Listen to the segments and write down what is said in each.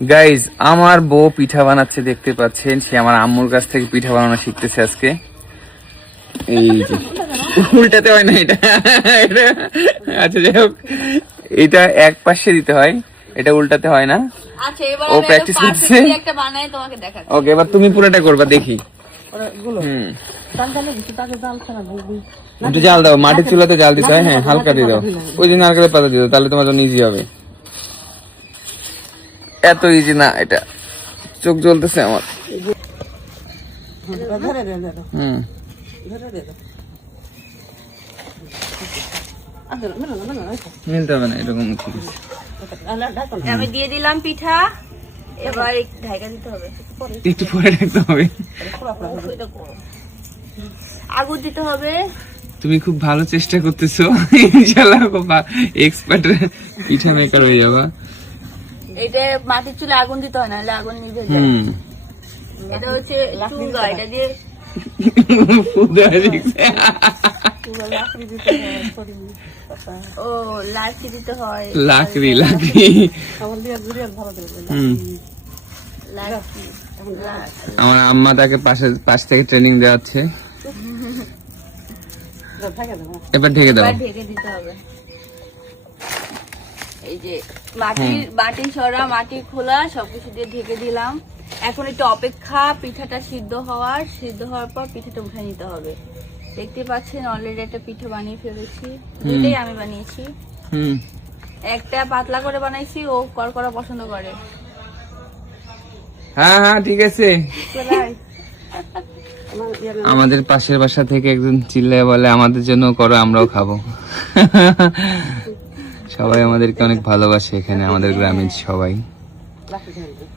Guys আমার বউ পিঠা বানাচ্ছে দেখতে পাচ্ছেন, সে আমার আম্মুর কাছ থেকে পিঠা বানানো শিখতেছে আজকে। এই যে উল্টাতে হয় না এটা, আচ্ছা যাই হোক, এটা এক পাশে দিতে হয়, এটা উল্টাতে হয় না। ও প্র্যাকটিস করছে। ওকে, এবার তুমি পুরোটা করবা দেখি। একটু জাল দাও, মাটির চুলাতে জাল দিতে হয়। হ্যাঁ, হালকা দিয়ে দাও, ওই যে নারকেলের পাতা দিয়ে দাও, তাহলে তোমার জন্য ইজি হবে। এত ইজি না এটা, চোখ জ্বলতেছে আমার। মিলতে হবে না এরকম। আমি দিয়ে দিলাম পিঠা, এবার ঢাকা দিতে হবে, একটু পরে রাখতে হবে, আগুন দিতে হবে। তুমি খুব ভালো চেষ্টা করতেছো, ইনশাআল্লাহ খুব এক্সপার্ট পিঠা মেকার হয়ে যাবা। এটা মাটির চুলে আগুন দিতে হয়, নাহলে আগুন নিভে যায়। এটা হচ্ছে চুঙ্গা, এটা দিয়ে ও লাকড়ি দিতে হয়। লাকড়ি আমার আম্মা তাকে পাশ থেকে ট্রেনিং দেওয়াচ্ছে। এবার ঢেকে দাও। ঢেকে দিতে হবে। এই যে মাটি সরা, মাটি খোলা সবকিছু দিয়ে ঢেকে দিলাম। এখন একটু অপেক্ষা পিঠাটা সিদ্ধ হওয়ার পর পিঠাটা উঠে নিতে হবে। দেখতে পাচ্ছেন অলরেডি একটা পিঠা বানিয়ে ফেলেছি, দুইটাই আমি বানিয়েছি। একটা পাতলা করে বানাইছি, ও করকরা পছন্দ করে। হ্যাঁ হ্যাঁ ঠিক আছে। আমাদের পাশের বাসা থেকে একজন চিল্লায় বলে আমাদের জন্য করো, আমরাও খাবো। সবাই আমাদেরকে অনেক ভালোবাসে এখানে, আমাদের গ্রামের সবাই,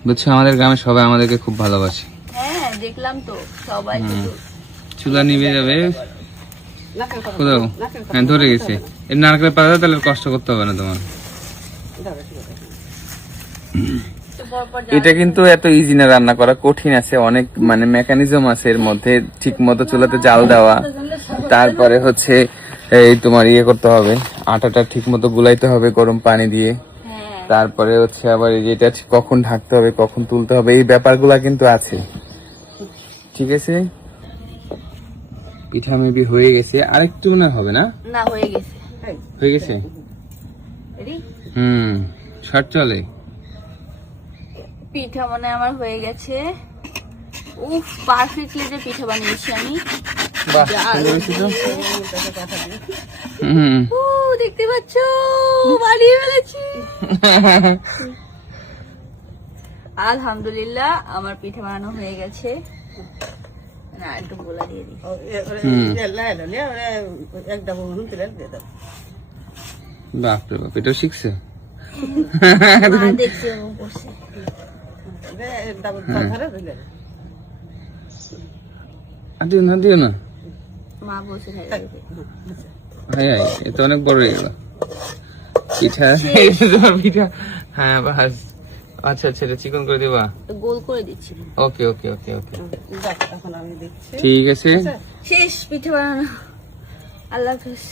বুঝছো, আমাদের গ্রামের সবাই আমাদেরকে খুব ভালোবাসে। হ্যাঁ দেখলাম তো সবাই। চুলা নিভে যাবে কোথাও। হ্যাঁ ধরে গেছে, এর নারকেলের পাতা, তাহলে কষ্ট করতে হবে না তোমার। এটা কিন্তু এত ইজি না রান্না করা, কঠিন আছে অনেক, মানে মেকানিজম আছে এর মধ্যে। ঠিক মতো চুলাতে জাল দেওয়া, তারপরে হচ্ছে এই তোমার ইয়ে করতে হবে, আটাটা ঠিক মতো গুলাইতে হবে গরম পানি দিয়ে, তারপরে হচ্ছে আবার এই যে এটা কখন ঢাকতে হবে, কখন তুলতে হবে, এই ব্যাপারগুলা কিন্তু আছে। ঠিক আছে, পিঠা মেবি হয়ে গেছে, আরেকটু মনে হবে না? না হয়ে গেছে, হয়ে গেছে। শর্ট চলে। পিঠা মনে আমার হয়ে গেছে। উফ, পারফেক্টলি যে পিঠা বানিয়েছি আমি। দেখতে পাচ্ছ, বানিয়ে ফেলেছি। আলহামদুলিল্লাহ, আমার পিঠা বানানো হয়ে গেছে। না একটু গোলা দিয়ে দিই। বাপরে বাপ, এটাও শিখছে। দেখছি দিও না, মা বসে হ্যাঁ এটা অনেক বড় হয়ে গেল পিঠা। পিঠা হ্যাঁ বাস। আচ্ছা আচ্ছা, এটা চিকন করে দিবা, গোল করে দিচ্ছি। ওকে ওকে ওকে ওকে, ঠিক আছে। শেষ পিঠা বানানো। আল্লাহ হাফেজ।